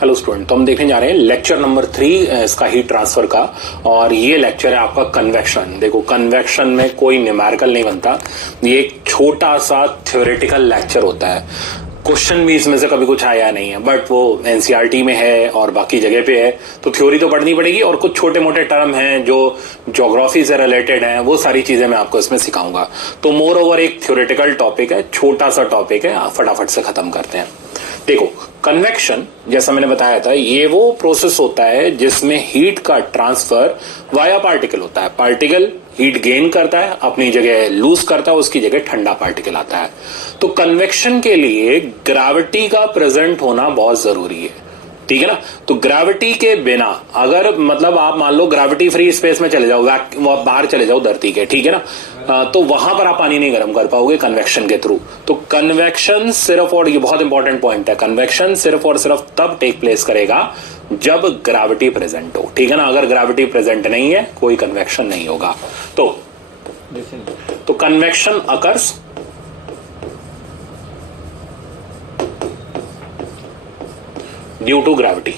Hello student, तो हम देखने जा रहे हैं लेक्चर नंबर 3 इसका हीट ट्रांसफर का। और ये लेक्चर है आपका कन्वेक्शन। देखो, कन्वेक्शन में कोई न्यूमेरिकल नहीं बनता, ये एक छोटा सा थ्योरेटिकल लेक्चर होता है। क्वेश्चन भी इसमें से कभी कुछ आया नहीं है, बट वो एनसीईआरटी में है और बाकी जगह पे है, तो थ्योरी तो पढ़नी पड़ेगी। और कुछ छोटे मोटे टर्म हैं जो ज्योग्राफी से रिलेटेड हैं, वो सारी चीजें मैं आपको इसमें सिखाऊंगा। तो मोर ओवर एक थ्योरेटिकल टॉपिक है, छोटा सा टॉपिक है, फटाफट से खत्म करते हैं। देखो, कन्वेक्शन जैसा मैंने बताया था, ये वो प्रोसेस होता है जिसमें हीट का ट्रांसफर वाया पार्टिकल होता है। पार्टिकल हीट गेन करता है, अपनी जगह लूज करता है, उसकी जगह ठंडा पार्टिकल आता है। तो कन्वेक्शन के लिए ग्रेविटी का प्रेजेंट होना बहुत जरूरी है, ठीक है ना। तो ग्रेविटी के बिना, अगर मतलब आप मान लो ग्रेविटी फ्री स्पेस में चले जाओ, बाहर चले जाओ धरती के, ठीक है ना, तो वहां पर आप पानी नहीं गर्म कर पाओगे कन्वेक्शन के थ्रू। तो कन्वेक्शन सिर्फ, और ये बहुत इंपॉर्टेंट पॉइंट है, कन्वेक्शन सिर्फ और सिर्फ तब टेक प्लेस करेगा जब ग्रेविटी प्रेजेंट हो, ठीक है ना। अगर ग्रेविटी प्रेजेंट नहीं है, कोई कन्वेक्शन नहीं होगा। तो convection occurs due to gravity.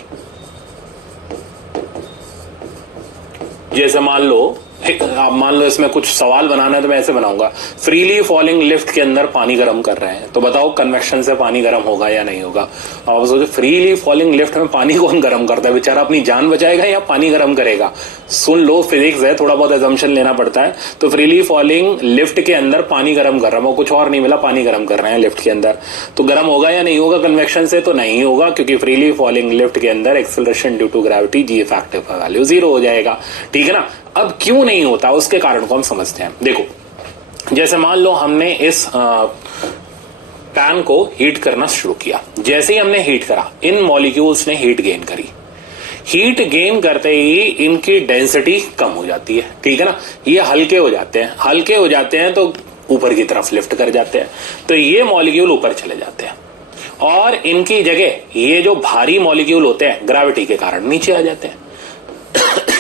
जैसे मान लो, आप मान लो इसमें कुछ सवाल बनाना है तो मैं ऐसे बनाऊंगा, फ्रीली फॉलिंग लिफ्ट के अंदर पानी गर्म कर रहे हैं, तो बताओ कन्वेक्शन से पानी गर्म होगा या नहीं होगा। आप सोचो, फ्रीली फॉलिंग लिफ्ट में पानी कौन गर्म करता है? बेचारा अपनी जान बचाएगा या पानी गर्म करेगा? सुन लो, फिजिक्स है, थोड़ा बहुत एजम्पशन लेना पड़ता है। तो फ्रीली फॉलिंग लिफ्ट के अंदर पानी गर्म कर रहा है, कुछ और नहीं मिला, पानी गर्म कर रहे हैं लिफ्ट के अंदर, तो गर्म होगा या नहीं होगा कन्वेक्शन से? तो नहीं होगा, क्योंकि फ्रीली फॉलिंग लिफ्ट के अंदर acceleration due to gravity G effective का वैल्यू 0 हो जाएगा, ठीक है ना। अब क्यों नहीं होता, उसके कारण को हम समझते हैं। देखो, जैसे मान लो हमने इस पैन को हीट करना शुरू किया। जैसे ही हमने हीट करा, इन मॉलिक्यूल्स ने हीट गेन करी। हीट गेन करते ही इनकी डेंसिटी कम हो जाती है, ठीक है ना। ये हल्के हो जाते हैं, हल्के हो जाते हैं तो ऊपर की तरफ लिफ्ट कर जाते हैं, तो ये मॉलिक्यूल ऊपर चले जाते हैं और इनकी जगह ये जो भारी मॉलिक्यूल होते हैं ग्रेविटी के कारण नीचे आ जाते हैं,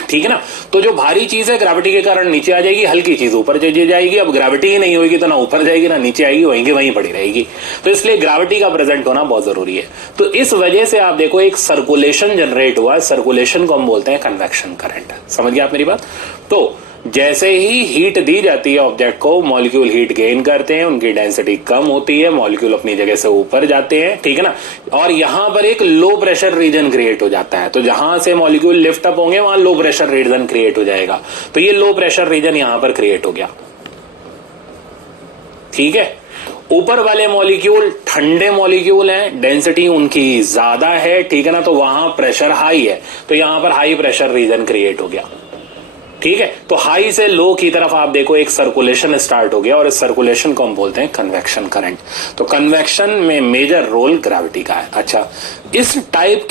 ठीक है ना। तो जो भारी चीज है ग्रेविटी के कारण नीचे आ जाएगी, हल्की चीज ऊपर चली जाएगी। अब ग्रेविटी ही नहीं होगी तो ना ऊपर जाएगी ना नीचे आएगी, वहीं पड़ी रहेगी। तो इसलिए ग्रेविटी का प्रेजेंट होना बहुत जरूरी है। तो इस वजह से आप देखो, एक सर्कुलेशन जनरेट हुआ, सर्कुलेशन को हम बोलते हैं कन्वेक्शन करंट। समझ गए आप मेरी बात? तो जैसे ही हीट दी जाती है ऑब्जेक्ट को, मॉलिक्यूल हीट गेन करते हैं, उनकी डेंसिटी कम होती है, मॉलिक्यूल अपनी जगह से ऊपर जाते हैं, ठीक है ना। और यहां पर एक लो प्रेशर रीजन क्रिएट हो जाता है। तो जहां से मॉलिक्यूल लिफ्ट अप होंगे वहां लो प्रेशर रीजन क्रिएट हो जाएगा। तो ये लो प्रेशर रीजन यहां पर क्रिएट हो गया, ठीक है। ऊपर वाले मॉलिक्यूल ठंडे मॉलिक्यूल हैं, डेंसिटी उनकी ज्यादा है, ठीक है ना, तो वहां प्रेशर हाई है, तो यहां पर हाई प्रेशर रीजन क्रिएट हो गया, ठीक है। तो हाई से लो की तरफ आप देखो एक सर्कुलेशन स्टार्ट हो गया, और इस सर्कुलेशन को हम बोलते हैं कन्वेक्शन करंट। तो कन्वेक्शन में मेजर रोल ग्रेविटी का है। अच्छा, इस टाइप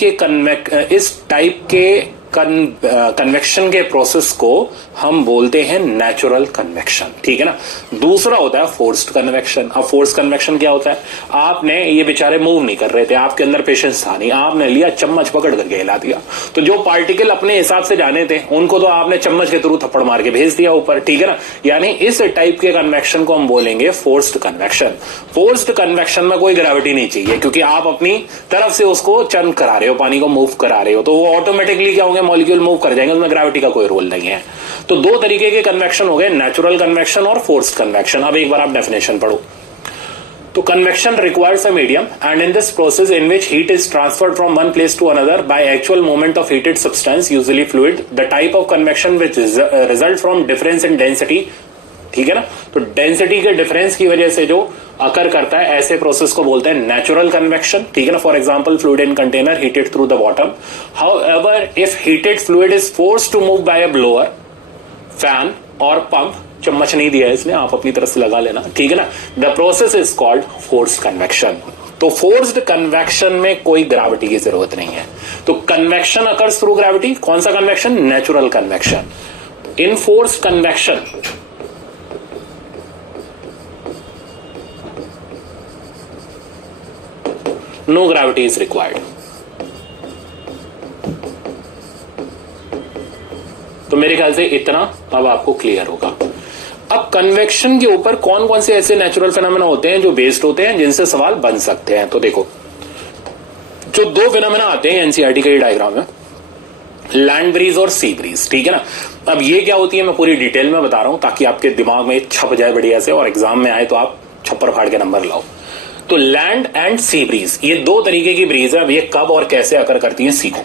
के कन्वेक्शन के प्रोसेस को हम बोलते हैं नेचुरल कन्वेक्शन, ठीक है ना। दूसरा होता है फोर्स्ड कन्वेक्शन। अब फोर्स्ड कन्वेक्शन क्या होता है? आपने, ये बेचारे मूव नहीं कर रहे थे, आपके अंदर पेशेंस था नहीं, आपने लिया चम्मच पकड़ करके हिला दिया, तो जो पार्टिकल अपने हिसाब से जाने थे उनको तो आपने चम्मच के थ्रू थप्पड़ मार के भेज दिया ऊपर, ठीक है ना। यानी इस टाइप के कन्वेक्शन को हम बोलेंगे फोर्स्ड कन्वेक्शन। फोर्स्ड कन्वेक्शन में कोई ग्रेविटी नहीं चाहिए, क्योंकि आप अपनी तरफ से उसको चर्न करा रहे हो, पानी को मूव करा रहे हो, तो वो ऑटोमेटिकली क्या होंगे, मॉलिक्यूल मूव कर जाएंगे, उसमें ग्रेविटी का कोई रोल नहीं है। तो दो तरीके के कन्वेक्शन हो गए, नेचुरल कन्वेक्शन और फोर्स्ड कन्वेक्शन। अब एक बार आप डेफिनेशन पढ़ो। तो convection requires a medium, and in this process in which heat is transferred from one place to another by actual movement of heated substance, usually fluid, the type of convection which result from difference in density, ठीक है ना। तो density के difference की वजह से जो अकर करता है, ऐसे प्रोसेस को बोलते हैं नेचुरल कन्वेक्शन, ठीक है ना। For example, fluid in container heated through the bottom. However, if heated fluid is forced to move by a blower, fan और पंप, चम्मच नहीं दिया है इसने, आप अपनी तरफ से लगा लेना, ठीक है ना। The process is called forced convection. तो फोर्स्ड कन्वेक्शन में कोई ग्रेविटी की जरूरत नहीं है। तो कन्वेक्शन अकर्स थ्रू ग्रेविटी। कौन सा convection? Natural convection. In forced convection no gravity is required. तो मेरे ख्याल से इतना अब आपको क्लियर होगा। अब कन्वेक्शन के ऊपर कौन कौन से ऐसे नेचुरल फिनोमेना होते हैं जो बेस्ड होते हैं, जिनसे सवाल बन सकते हैं। तो देखो, जो दो फिनोमेना आते हैं एनसीईआरटी के डायग्राम में, लैंड ब्रीज और सी ब्रीज, ठीक है ना। अब ये क्या होती है मैं पूरी डिटेल में बता रहा हूं ताकि आपके दिमाग में छप जाए बढ़िया से और एग्जाम में आए तो आप छप्पर फाड़ के नंबर लाओ। तो लैंड एंड सी ब्रीज, ये दो तरीके की ब्रीज है। अब ये कब और कैसे अकर करती है सीखो।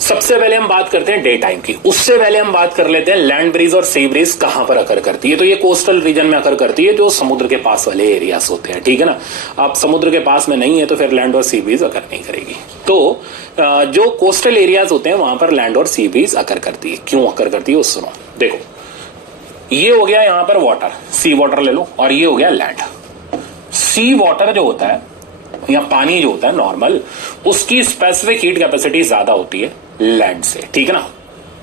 सबसे पहले हम बात करते हैं डे टाइम की, उससे पहले हम बात कर लेते हैं लैंड ब्रीज और सी ब्रीज कहां पर अकर करती है। तो ये कोस्टल रीजन में अकर करती है, जो समुद्र के पास वाले एरियाज होते हैं, ठीक है ना। आप समुद्र के पास में नहीं है तो फिर लैंड और सी ब्रीज अकर नहीं करेगी। तो जो कोस्टल एरियाज होते हैं वहां पर लैंड और सी ब्रीज अकर करती है। क्यों अकर करती है वो सुनो। देखो ये हो गया यहां पर वाटर, सी वाटर ले लो, और ये हो गया लैंड। सी वाटर जो होता है या पानी जो होता है नॉर्मल, उसकी स्पेसिफिक हीट कैपेसिटी ज्यादा होती है लैंड से, ठीक है ना।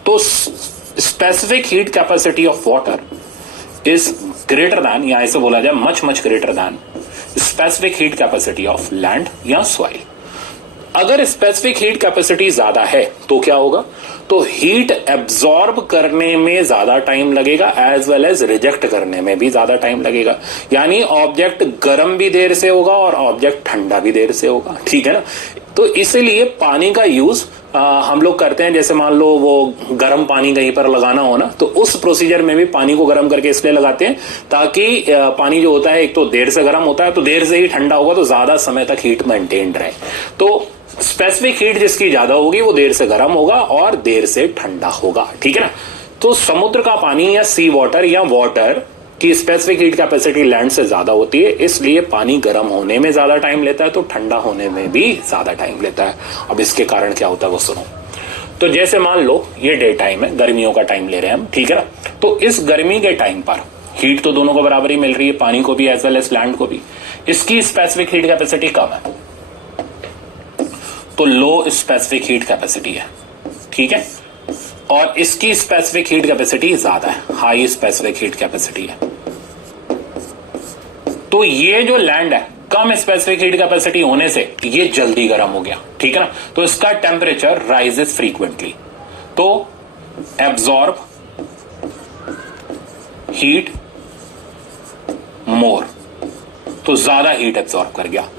तो specific heat capacity of water is greater than, या ऐसे बोला जाए much much greater than specific heat capacity of land या सॉइल। अगर स्पेसिफिक हीट कैपेसिटी ज्यादा है तो क्या होगा, तो हीट एब्जॉर्ब करने में ज्यादा टाइम लगेगा एज वेल एज रिजेक्ट करने में भी ज्यादा टाइम लगेगा। यानी ऑब्जेक्ट गर्म भी देर से होगा और ऑब्जेक्ट ठंडा भी देर से होगा, ठीक है ना। तो इसलिए पानी का यूज हम लोग करते हैं, जैसे मान लो वो गर्म पानी कहीं पर लगाना हो ना, तो उस प्रोसीजर में भी पानी को गर्म करके इसलिए लगाते हैं ताकि पानी जो होता है एक तो देर से गर्म होता है, तो देर से ही ठंडा होगा तो ज्यादा समय तक हीट मेंटेन रहे। तो स्पेसिफिक हीट जिसकी ज्यादा होगी वो देर से गर्म होगा और देर से ठंडा होगा, ठीक है ना। तो समुद्र का पानी या सी वाटर या वाटर की स्पेसिफिक हीट कैपेसिटी लैंड से ज्यादा होती है, इसलिए पानी गर्म होने में ज्यादा टाइम लेता है तो ठंडा होने में भी ज्यादा टाइम लेता है। अब इसके कारण क्या होता है वो सुनो। तो जैसे मान लो ये डे टाइम है, गर्मियों का टाइम ले रहे हैं हम, ठीक है ना। तो इस गर्मी के टाइम पर हीट तो दोनों को बराबर ही मिल रही है, पानी को भी एज वेल एज लैंड को भी। इसकी स्पेसिफिक हीट कैपेसिटी कम है तो लो स्पेसिफिक हीट कैपेसिटी है, ठीक है। और इसकी स्पेसिफिक हीट कैपेसिटी ज्यादा है, हाई स्पेसिफिक हीट कैपेसिटी है। तो ये जो लैंड है कम स्पेसिफिक हीट कैपेसिटी होने से ये जल्दी गर्म हो गया, ठीक है ना। तो इसका टेम्परेचर राइजेस फ्रीक्वेंटली, तो एब्जॉर्ब हीट मोर, तो ज्यादा हीट एब्जॉर्ब कर गया।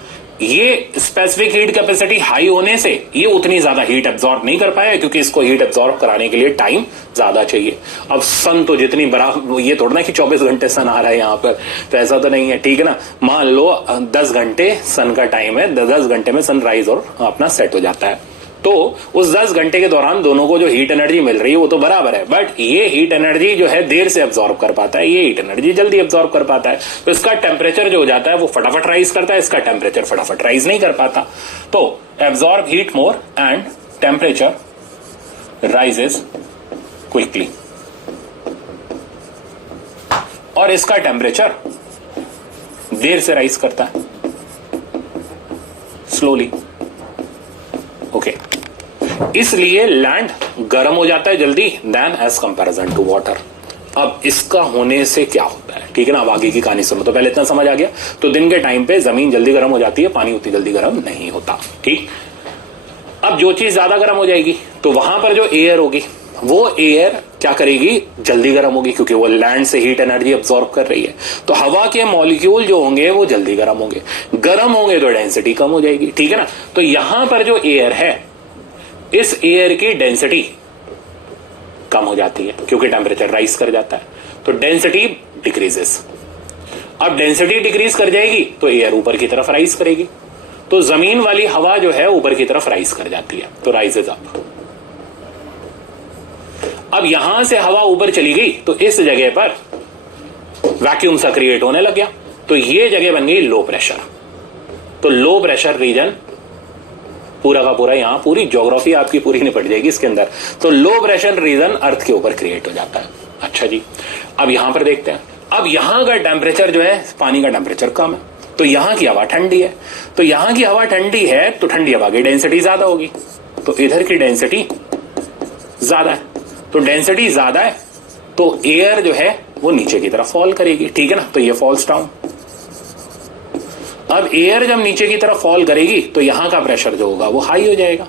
ये स्पेसिफिक हीट कैपेसिटी हाई होने से ये उतनी ज्यादा हीट एब्जॉर्ब नहीं कर पाया क्योंकि इसको हीट एब्जॉर्ब कराने के लिए टाइम ज्यादा चाहिए। अब सन तो जितनी बड़ा, ये थोड़ा ना कि 24 घंटे सन आ रहा है यहां पर, तो ऐसा तो नहीं है, ठीक है ना। मान लो 10 घंटे सन का टाइम है, 10 घंटे में सनराइज और अपना सेट हो जाता है। तो उस 10 घंटे के दौरान दोनों को जो हीट एनर्जी मिल रही है वो तो बराबर है, बट ये हीट एनर्जी जो है देर से एब्जॉर्ब कर पाता है, ये हीट एनर्जी जल्दी एब्जॉर्ब कर पाता है। तो इसका टेम्परेचर जो हो जाता है वो फटाफट राइज करता है, इसका टेम्परेचर फटाफट राइज नहीं कर पाता। तो absorb heat more and temperature rises quickly, और इसका टेम्परेचर देर से राइज करता है, स्लोली, ओके। इसलिए लैंड गर्म हो जाता है जल्दी then as comparison to water. अब इसका होने से क्या होता है, ठीक है ना। अब आगे की कहानी सुनो। तो पहले इतना समझ आ गया, तो दिन के टाइम पे जमीन जल्दी गर्म हो जाती है, पानी उतनी जल्दी गर्म नहीं होता, ठीक। अब जो चीज ज्यादा गर्म हो जाएगी तो वहां पर जो एयर होगी वो एयर क्या करेगी, जल्दी गर्म होगी क्योंकि वो लैंड से हीट एनर्जी अब्सॉर्ब कर रही है। तो हवा के मॉलिक्यूल जो होंगे वो जल्दी गर्म होंगे, गर्म होंगे तो डेंसिटी कम हो जाएगी, ठीक है ना। तो यहां पर जो एयर है इस एयर की डेंसिटी कम हो जाती है क्योंकि टेम्परेचर राइज कर जाता है, तो डेंसिटी डिक्रीजेस। अब डेंसिटी डिक्रीज कर जाएगी तो एयर ऊपर की तरफ राइज करेगी, तो जमीन वाली हवा जो है ऊपर की तरफ राइज कर जाती है, तो राइजेज अप। अब यहां से हवा ऊपर चली गई तो इस जगह पर वैक्यूम सा क्रिएट होने लग गया, तो ये जगह बन गई लो प्रेशर। तो लो प्रेशर रीजन पूरा का पूरा, यहां पूरी ज्योग्राफी आपकी पूरी निपट जाएगी इसके अंदर। तो लो प्रेशर रीजन अर्थ के ऊपर क्रिएट हो जाता है। अच्छा जी, अब यहां पर देखते हैं। अब यहां का टेम्परेचर जो है, पानी का टेम्परेचर कम है, तो यहां की हवा ठंडी है। तो यहां की हवा ठंडी है तो ठंडी हवा की डेंसिटी ज्यादा होगी, तो इधर की डेंसिटी ज्यादा है। तो डेंसिटी ज्यादा है तो एयर जो है वो नीचे की तरफ फॉल करेगी, ठीक है ना। तो ये फॉल्स डाउन। अब एयर जब नीचे की तरफ फॉल करेगी तो यहां का प्रेशर जो होगा वो हाई हो जाएगा।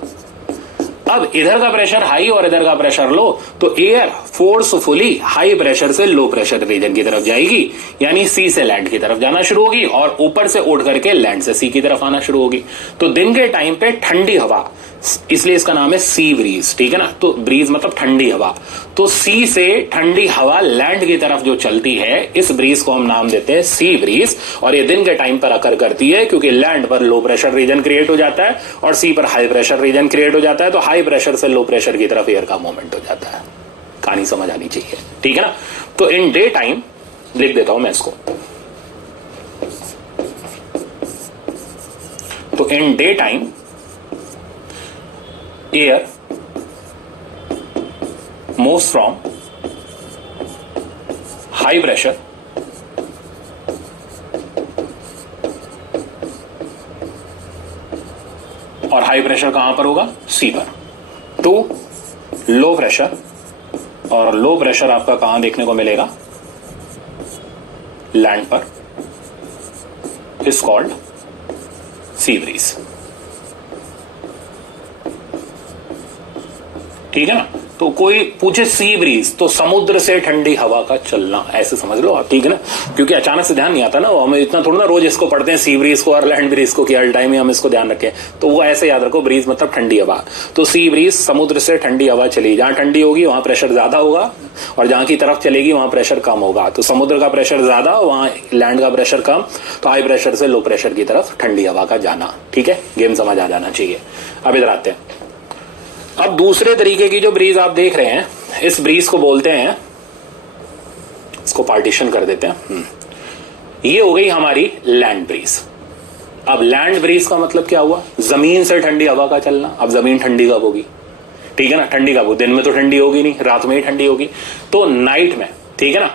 अब इधर का प्रेशर हाई और इधर का प्रेशर लो, तो एयर फोर्सफुली हाई प्रेशर से लो प्रेशर रीजन की तरफ जाएगी, यानी सी से लैंड की तरफ जाना शुरू होगी और ऊपर से उड़ करके लैंड से सी की तरफ आना शुरू होगी। तो दिन के टाइम पे ठंडी हवा, इसलिए इसका नाम है सी ब्रीज, ठीक है ना। तो ब्रीज मतलब ठंडी हवा, तो सी से ठंडी हवा लैंड की तरफ जो चलती है, इस ब्रीज को हम नाम देते हैं सी ब्रीज। और ये दिन के टाइम पर अकर करती है क्योंकि लैंड पर लो प्रेशर रीजन क्रिएट हो जाता है और सी पर हाई प्रेशर रीजन क्रिएट हो जाता है, तो हाई प्रेशर से लो प्रेशर की तरफ एयर का मूवमेंट हो जाता है। कहानी समझ आनी चाहिए, ठीक है ना। तो इन डे टाइम लिख देता हूं मैं इसको, तो in day time air moves from high pressure और हाई प्रेशर कहां पर होगा, सी पर, टू लो प्रेशर, और लो प्रेशर आपका कहां देखने को मिलेगा, लैंड पर, इज कॉल्ड सी ब्रीज, ठीक है ना। तो कोई पूछे सी ब्रीज तो समुद्र से ठंडी हवा का चलना, ऐसे समझ लो आप, ठीक है ना। क्योंकि अचानक से ध्यान नहीं आता ना, वो हमें इतना थोड़ा ना रोज इसको पढ़ते हैं सी ब्रीज को और लैंड ब्रीज को, कि हर टाइम ही हम इसको ध्यान रखें, तो वो ऐसे याद रखो, ब्रीज मतलब ठंडी हवा। तो सी ब्रीज समुद्र से ठंडी हवा चली, जहां ठंडी होगी वहां प्रेशर ज्यादा होगा और जहां की तरफ चलेगी वहां प्रेशर कम होगा। तो समुद्र का प्रेशर ज्यादा, वहां लैंड का प्रेशर कम, तो हाई प्रेशर से लो प्रेशर की तरफ ठंडी हवा का जाना, ठीक है। गेम समझ आ जाना चाहिए। अब इधर आते हैं, अब दूसरे तरीके की जो ब्रीज आप देख रहे हैं, इस ब्रीज को बोलते हैं, इसको पार्टीशन कर देते हैं, ये हो गई हमारी लैंड ब्रीज। अब लैंड ब्रीज का मतलब क्या हुआ, जमीन से ठंडी हवा का चलना। अब जमीन ठंडी कब होगी, ठीक है ना, ठंडी कब, दिन में तो ठंडी होगी नहीं, रात में ही ठंडी होगी, तो नाइट में, ठीक है ना।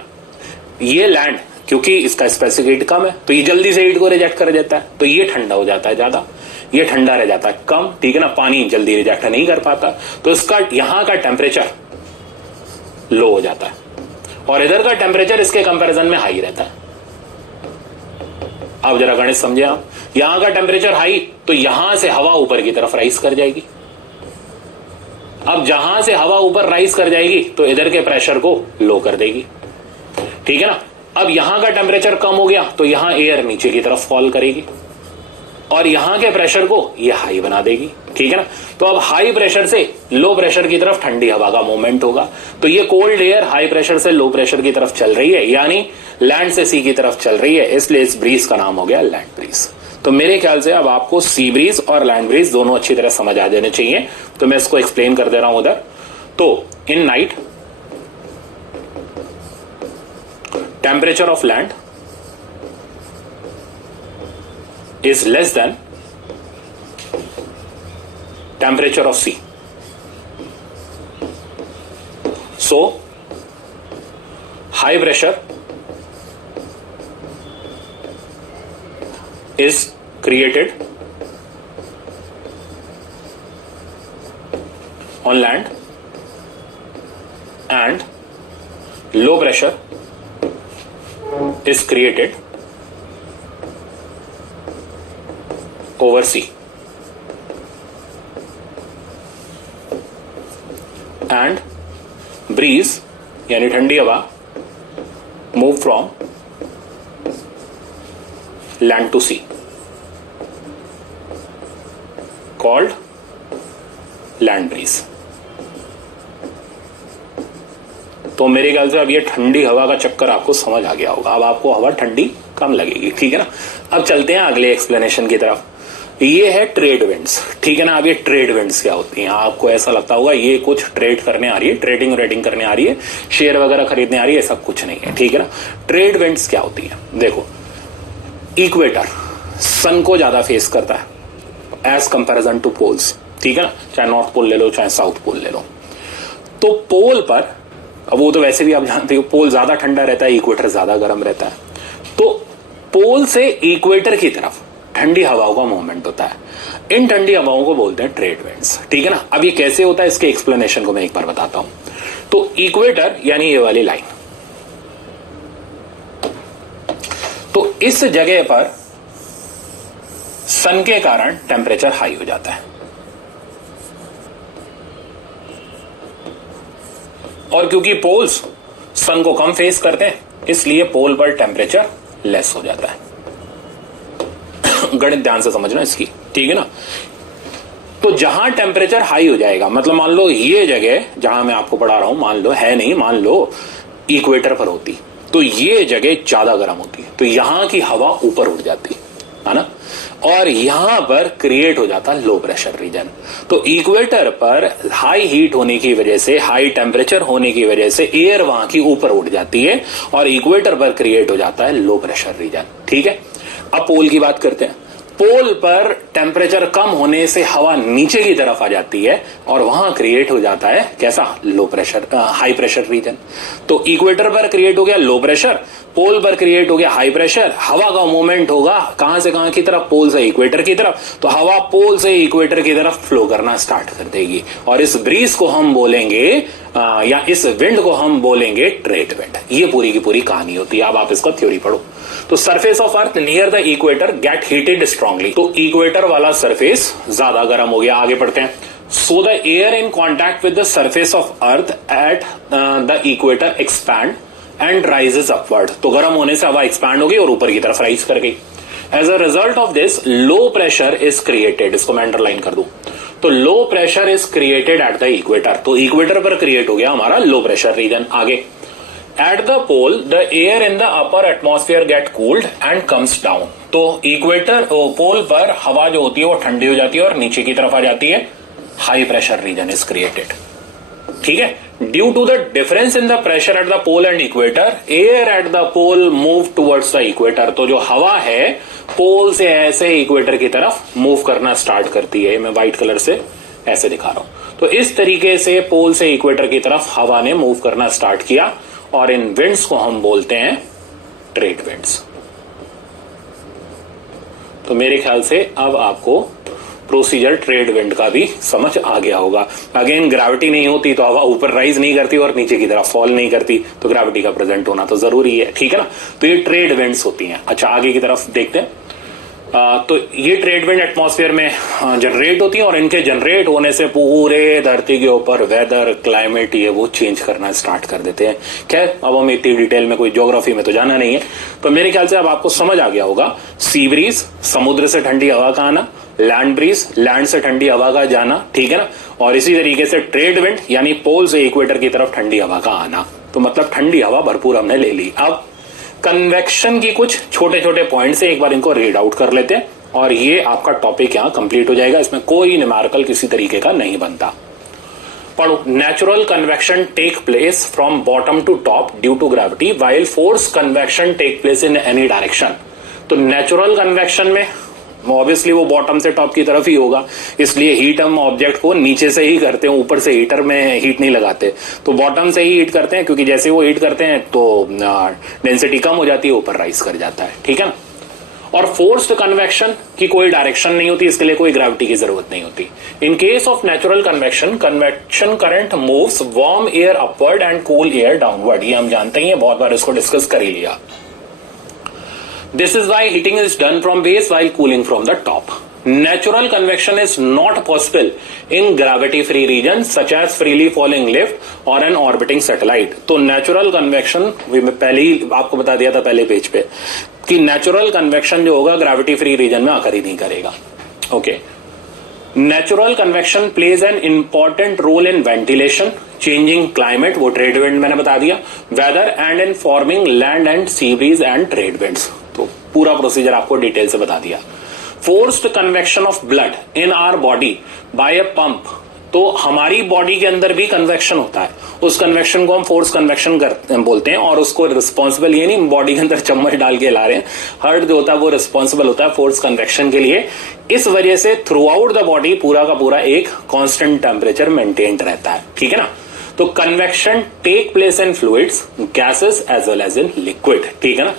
ये लैंड क्योंकि इसका स्पेसिफिक हीट कम है, तो ये जल्दी से हीट को रिजेक्ट कर देता है, तो ये ठंडा हो जाता है ज्यादा, ये ठंडा रह जाता है कम, ठीक है ना। पानी जल्दी रिजेक्ट नहीं कर पाता, तो इसका यहां का टेम्परेचर लो हो जाता है और इधर का टेम्परेचर इसके कंपैरिजन में हाई रहता है। अब जरा गणित समझे आप, यहां का टेम्परेचर हाई, तो यहां से हवा ऊपर की तरफ राइज कर जाएगी। अब जहां से हवा ऊपर राइज कर जाएगी तो इधर के प्रेशर को लो कर देगी, ठीक है ना। अब यहां का टेम्परेचर कम हो गया तो यहां एयर नीचे की तरफ फॉल करेगी और यहां के प्रेशर को ये हाई बना देगी, ठीक है ना। तो अब हाई प्रेशर से लो प्रेशर की तरफ ठंडी हवा का मूवमेंट होगा, तो ये कोल्ड एयर हाई प्रेशर से लो प्रेशर की तरफ चल रही है, यानी लैंड से सी की तरफ चल रही है, इसलिए इस ब्रीज का नाम हो गया लैंड ब्रीज। तो मेरे ख्याल से अब आपको सी ब्रीज और लैंड ब्रीज दोनों अच्छी तरह समझ आ जाने चाहिए, तो मैं इसको एक्सप्लेन कर दे रहा हूं उधर। तो in night temperature of land is less than temperature of sea. So high pressure is created on land and low pressure is created over sea, and breeze यानी ठंडी हवा move from land to sea, called land breeze. तो मेरे ख्याल से अब ये ठंडी हवा का चक्कर आपको समझ आ गया होगा, अब आपको हवा ठंडी कम लगेगी, ठीक है ना। अब चलते हैं अगले एक्सप्लेनेशन की तरफ। ये है ट्रेड विंड्स, ठीक है ना। अब ये ट्रेड विंड्स क्या होती हैं, आपको ऐसा लगता होगा ये कुछ ट्रेड करने आ रही है, ट्रेडिंग करने आ रही है, शेयर वगैरह खरीदने आ रही है, ऐसा कुछ नहीं है, ठीक है ना। ट्रेड विंड्स क्या होती है, देखो, इक्वेटर सन को ज्यादा फेस करता है एज कंपैरिजन टू पोल्स, ठीक है ना। चाहे नॉर्थ पोल ले लो चाहे साउथ पोल ले लो, तो पोल पर, अब वो तो वैसे भी आप जानते हो, पोल ज्यादा ठंडा रहता है, इक्वेटर ज्यादा गर्म रहता है, तो पोल से इक्वेटर की तरफ ठंडी हवाओं का मूवमेंट होता है। इन ठंडी हवाओं को बोलते हैं ट्रेड विंड्स, ठीक है ना। अब ये कैसे होता है इसके एक्सप्लेनेशन को मैं एक बार बताता हूं। तो इक्वेटर यानी ये वाली लाइन, तो इस जगह पर सन के कारण टेम्परेचर हाई हो जाता है, और क्योंकि पोल्स सन को कम फेस करते हैं इसलिए पोल पर टेम्परेचर लेस हो जाता है। गणित ध्यान से समझना इसकी, ठीक है ना। तो जहां टेम्परेचर हाई हो जाएगा, मतलब मान लो ये जगह जहां मैं आपको पढ़ा रहा हूं, मान लो है नहीं, मान लो इक्वेटर पर होती तो ये जगह ज्यादा गर्म होती है, तो यहां की हवा ऊपर उठ जाती है ना, और यहां पर क्रिएट हो जाता लो प्रेशर रीजन। तो इक्वेटर पर हाई हीट होने की वजह से, हाई टेम्परेचर होने की वजह से एयर वहां की ऊपर उठ जाती है और इक्वेटर पर क्रिएट हो जाता है लो प्रेशर रीजन, ठीक है। अब पोल की बात करते हैं। पोल पर टेम्परेचर कम होने से हवा नीचे की तरफ आ जाती है और वहां क्रिएट हो जाता है कैसा, low pressure, high pressure reason. तो इक्वेटर पर क्रिएट हो गया लो प्रेशर, पोल पर क्रिएट हो गया हाई प्रेशर। हवा का मूवमेंट होगा कहां से कहां की तरफ, पोल से इक्वेटर की तरफ, तो हवा पोल से इक्वेटर की तरफ फ्लो करना स्टार्ट कर देगी और इस ब्रीज को हम बोलेंगे या इस विंड को हम बोलेंगे ट्रेड विंड। ये पूरी की पूरी कहानी होती है। अब आप इसका थ्योरी पढ़ो। तो surface of earth near the equator gate heated strongly, तो इक्वेटर वाला सरफेस ज्यादा गर्म हो गया। आगे पढ़ते हैं। So the air in contact with the surface of earth at the equator expand and rises upward, तो गर्म होने से हवा एक्सपैंड हो गई और ऊपर की तरफ राइज कर गई। As a result of this low pressure is created, इसको मैं अंडरलाइन कर दूं, तो low pressure is created at the equator, तो इक्वेटर पर क्रिएट हो गया हमारा लो प्रेशर रीजन। आगे at the pole the air in the upper atmosphere get cooled and comes down, तो इक्वेटर पोल पर हवा जो होती है वो ठंडी हो जाती है और नीचे की तरफ आ जाती है, high pressure region is created, ठीक है। Due to the difference in the pressure at the pole and equator, air at the pole move towards the equator, तो जो हवा है पोल से ऐसे इक्वेटर की तरफ मूव करना स्टार्ट करती है। मैं व्हाइट कलर से ऐसे दिखा रहा हूं। तो इस तरीके से पोल से इक्वेटर की तरफ हवा ने मूव करना स्टार्ट किया और इन विंड्स को हम बोलते हैं ट्रेड विंड्स। तो मेरे ख्याल से अब आपको प्रोसीजर ट्रेड विंड का भी समझ आ गया होगा। अगेन ग्रेविटी नहीं होती तो हवा ऊपर राइज नहीं करती और नीचे की तरफ फॉल नहीं करती, तो ग्रेविटी का प्रेजेंट होना तो जरूरी है, ठीक है ना। तो ये ट्रेड विंड्स होती हैं। अच्छा आगे की तरफ देखते हैं। तो ये ट्रेड विंड एटमॉस्फेयर में जनरेट होती है और इनके जनरेट होने से पूरे धरती के ऊपर वेदर, क्लाइमेट ये वो चेंज करना स्टार्ट कर देते हैं। खैर अब हम इतनी डिटेल में, कोई ज्योग्राफी में तो जाना नहीं है, तो मेरे ख्याल से अब आपको समझ आ गया होगा। सी ब्रीज, समुद्र से ठंडी हवा का आना, लैंड ब्रीज, लैंड से ठंडी हवा का जाना, ठीक है ना, और इसी तरीके से ट्रेड विंड यानी पोल से इक्वेटर की तरफ ठंडी हवा का आना। तो मतलब ठंडी हवा भरपूर हमने ले ली। अब कन्वेक्शन की कुछ छोटे छोटे पॉइंट से एक बार इनको रीड आउट कर लेते हैं और ये आपका टॉपिक यहां कंप्लीट हो जाएगा। इसमें कोई न्यूमेरिकल किसी तरीके का नहीं बनता। पढ़ो। Natural convection take place from bottom to top due to gravity while force convection take place in any direction. तो नेचुरल कन्वेक्शन में ऑब्वियसली वो बॉटम से टॉप की तरफ ही होगा, इसलिए हीट हम ऑब्जेक्ट को नीचे से ही करते हैं, ऊपर से हीटर में हीट नहीं लगाते। तो बॉटम से ही हीट करते हैं क्योंकि जैसे वो हीट करते हैं तो डेंसिटी कम हो जाती है, ऊपर राइज कर जाता है, ठीक है ना। और फोर्स्ड कन्वेक्शन की कोई डायरेक्शन नहीं होती, इसके लिए कोई ग्रेविटी की जरूरत नहीं होती। In case of natural convection, convection current moves warm air upward and cool air downward. ये हम जानते ही हैं, बहुत बार इसको डिस्कस कर ही लिया। This is why heating is done from base while cooling from the top. Natural convection is not possible in gravity-free regions such as freely falling lift or an orbiting satellite. तो natural convection पहले ही आपको बता दिया था पहले page पे कि natural convection जो होगा gravity free region में आकर ही नहीं करेगा। Okay. Natural convection plays an important role in ventilation, changing climate, वो trade wind मैंने बता दिया, weather and in forming land and sea breeze and trade winds. तो पूरा प्रोसीजर आपको डिटेल से बता दिया। Forced convection of blood in our body by a pump, तो हमारी बॉडी के अंदर भी कन्वेक्शन होता है, उस कन्वेक्शन को हम फोर्स कन्वेक्शन बोलते हैं और उसको रिस्पॉन्सिबल, ये नहीं बॉडी के अंदर चम्मच डाल के ला रहे हैं, हार्ट जो होता है वो रिस्पॉन्सिबल होता है फोर्स कन्वेक्शन के लिए। इस वजह से थ्रू आउट द बॉडी पूरा का पूरा एक कांस्टेंट टेम्परेचर मेंटेन्ड रहता है, ठीक है ना। तो convection take place in fluids, gases as well as in liquid, ठीक है ना।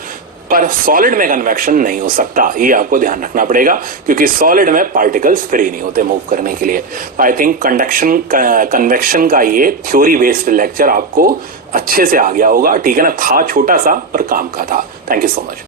पर सॉलिड में कन्वेक्शन नहीं हो सकता, ये आपको ध्यान रखना पड़ेगा क्योंकि सॉलिड में पार्टिकल्स फ्री नहीं होते मूव करने के लिए। आई थिंक कन्वेक्शन का ये थ्योरी बेस्ड लेक्चर आपको अच्छे से आ गया होगा, ठीक है ना। था छोटा सा पर काम का था। Thank you so much.